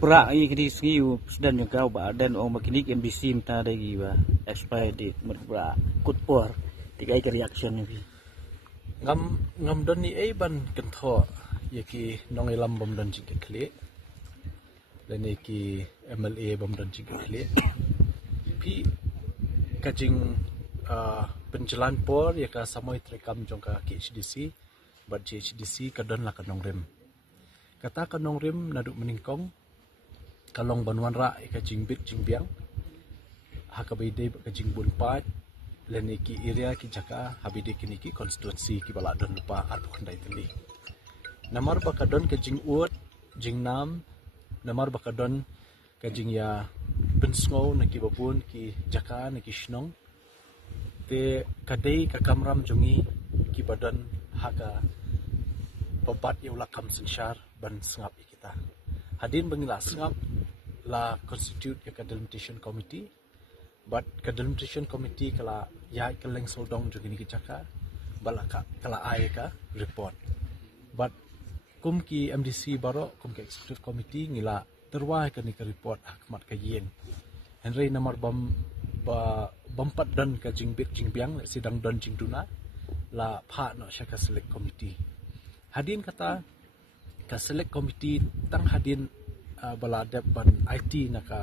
pra ai kini skiu dan yang kau ba dan orang makinik MBC minta lagi ba expire date merbra kut por tiga ai reaction ni ngam don ni ai ban kan tho yaki nong ilam bom don jing kle dan yaki MLA bom don jing kle pi kajing penjalan por yaka samoi trekam jongka KHDC bat HDC kadon la kanong rem kata kanong rem naduk meningkong kalong banwan ra ka jingbit jingbiang hakabide ka jingbun pat leni ki area ki jaka habide kini ki constituency ki bala don lupa arpu khandai tili namar bakadon ka jingut jingnam namar bakadon ka jingya bensngo na ki babun ki jaka na ki shnong te kadai ka kamram jungi ki badan haka pabat yaula kam sensyar ban sengap kita hadin bangila sengap la constitute ya delimitation committee but delimitation committee kala ya keleng soldong jogini kicaka balaka kala ai ka report but kum ki MDC baro kum ki executive committee ngila terwai ka ni ka report hakmat ka yen Henry namar bampat dan ka jingbit jingbiang sidang don jingduna la pha no syaka select committee hadin kata ka select committee tang hadin bala dep ban IT naka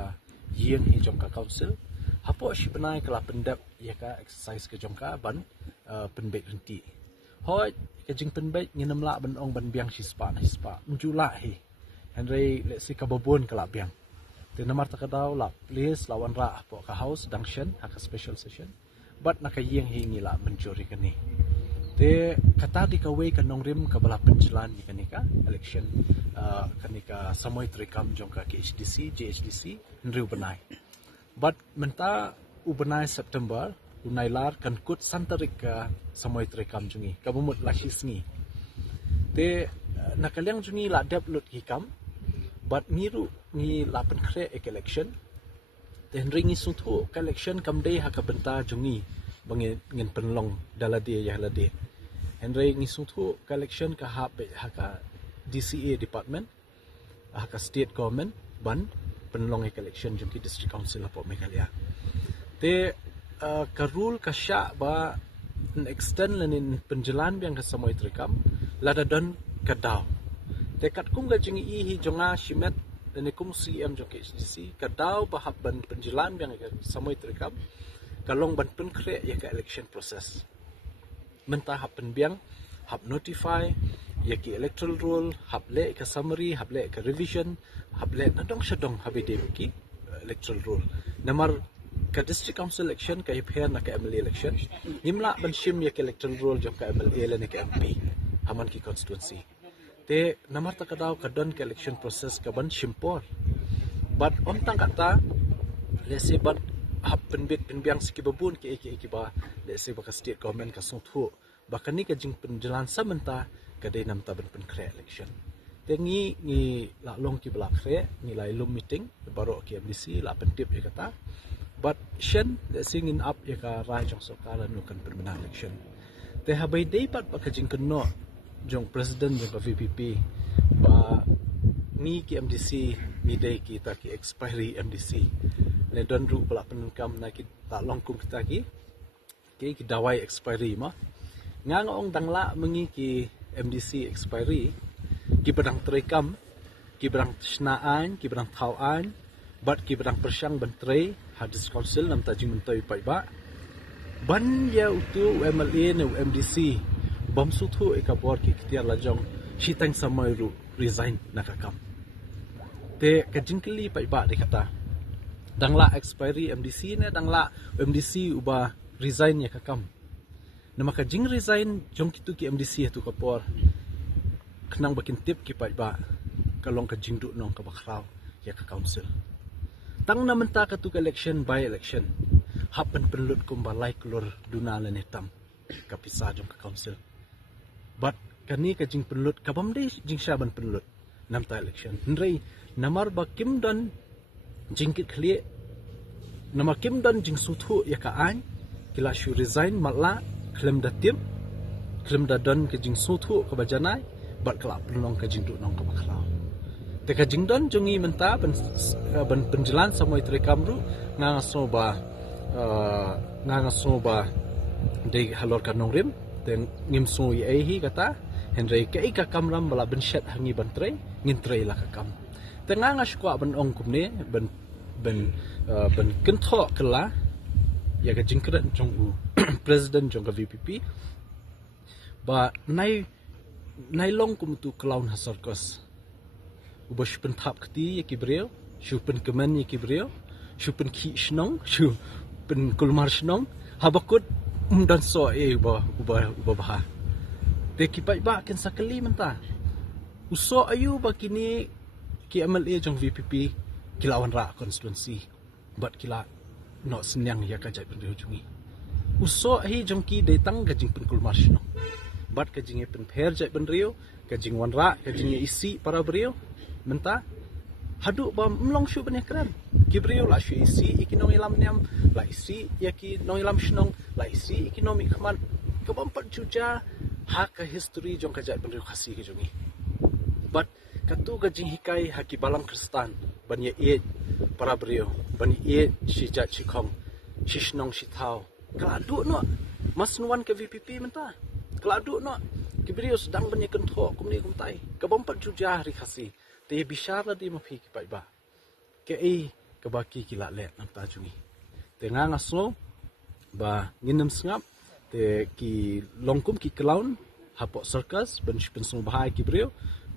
yen hi jongka council hapo shi benai kala pendep ya ka exercise ke jongka ban penbek renti hoi ke jing penbek nginam la ban ong ban biang sispa njula hi Henry let's see ka babon kala biang te namar takadaw la please lawan ra po ka house dunction haka special session but naka yeng hi ngila menjuri kani te kata di ka way ka nongrim ka bala penjalan ni kanika election kanika samoy trikam jongka KHDC JHDC nriu benai but menta ubenai September unai lar kan kut santarik ka samoy trikam jungi ka bumut lashisngi te nakaliang jungi la dep lut hikam but ngiru ni la pen kre ek election te ringi sutu ka election kam dei haka benta jungi bangin penlong dalade ya lade Henry ngisutu collection ka haka DCA department haka state government ban penlong collection jumki district council apo Meghalaya te ka rule ka sya ba extend lenin penjalan biang ka samoy trikam lada don ka daw te kat kum ga jingi hi jonga shimet leni kum CM jong KHDC ka daw ba ban penjalan biang ka samoy trikam kalong ban pen kre ya ka election process mentah hap penbiang hap notify yaki electoral rule hap le ka summary hap le ka revision hap le nadong syadong habide ki electoral rule namar ka district council election ka ipher na ka MLA election nimla ban shim yaki electoral rule jom ka MLA le ka MP haman ki constituency te namar takadaw ka don ka election process ka ban shimpor but om tang kata lesi ban hap penbit penbiang sikibabun ki ba lesi ba ka state government ka sungthu bahkan ni ka jing penjalan samenta ka dei nam ta ban pen kre election tengi ni la long ki blak kre ni lai lum meeting baro ki MDC la pen tip ya kata but shen lesi ngin up ya ka rai jong sokala nu kan pen election te habai dei pat ba ka jing kenno jong president jong ka VPP ba ni ki MDC ni dei ki ta ki expiry MDC le don ru pula penunkam na ki tak longkum kita ki dawai expiry ma ngang ong dangla mengi ki MDC expiry ki pedang trikam ki pedang snaan ki pedang thauan bat ki pedang persyang bentrei hadis council nam tajing mentoi pai ba ban ya utu MLA ne MDC bam suthu ekabor ki kitiar lajong shitang samai ru resign nakakam te kajingkeli pai ba dikata dangla expiry MDC ne dangla MDC uba resign ya kakam nama ka jing resign jong kitu ki MDC tu kapor kenang bakin tip ki pai ba kalong ka jing du nong ka bakraw ya ka council tang na menta ka tu election by election happen penlut kum balai klor dunala netam ka pisa jong ka council but kani ka jing penlut ka bamde jing syaban penlut nam ta election ndrei namar ba kim don jingkit khle nama kim don jing suthu ya ka an kila shu resign matla klem da tim klem da don ke jing suthu ka bajanai bat kala pelong ka jing du nong ka bakraw Teka jingdon jungi menta ben penjalan sama itu kamru ngangasoba de halor kanong rim dan ngimsu hi kata Henry ke ika kamram bala ben shet hangi bantrei ngintrei la kakam. Tengah ngaskwa ben ong kumne ben kentho kela ya ka jingkret jong u president jong ka VPP ba nai long kum tu clown hasarkos ubash pen thap kti ya kibreo shu pen kemen ya kibreo shu pen ki shnong shu pen kulmar shnong habakut dan so ubah bah de kipai ba ken sakali menta uso ayu ba kini ki MLA jong VPP kilawan ra constituency but kila no senyang ya ka jai pen jungi uso hi jong ki detang gajing pen kulmar shnong but kajing pen pher jai pen rio kajing wan ra kajing isi para brio menta hadu ba mlong shu bane kran kibriyo la shu isi ikinong ilam niam la isi yaki nong ilam shnong la isi ekonomi khaman kabam pat juja ha ka history jong ka jai bane khasi ke jongi but katu ka jing hikai haki balang kristan banye e para brio banye e shija chikhong shishnong shithau kladu no masnuan ke VPP menta kladu no kibriyo sedang banye kentho kumni kumtai kabam pat juja ri khasi te bishara di mafi ki pai ba ke ai ke baki ki la le nam ta jungi te nga ngaso ba nginam sngap te ki longkum ki clown hapok circus ben sung bahai ki brio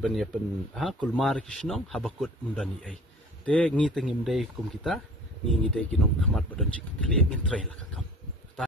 ben ya pen ha kulmar ki shnong habakut mundani ai te ngi tengim dei kum kita ngi dei ki nong khamat badan chik kli ngin trai la ka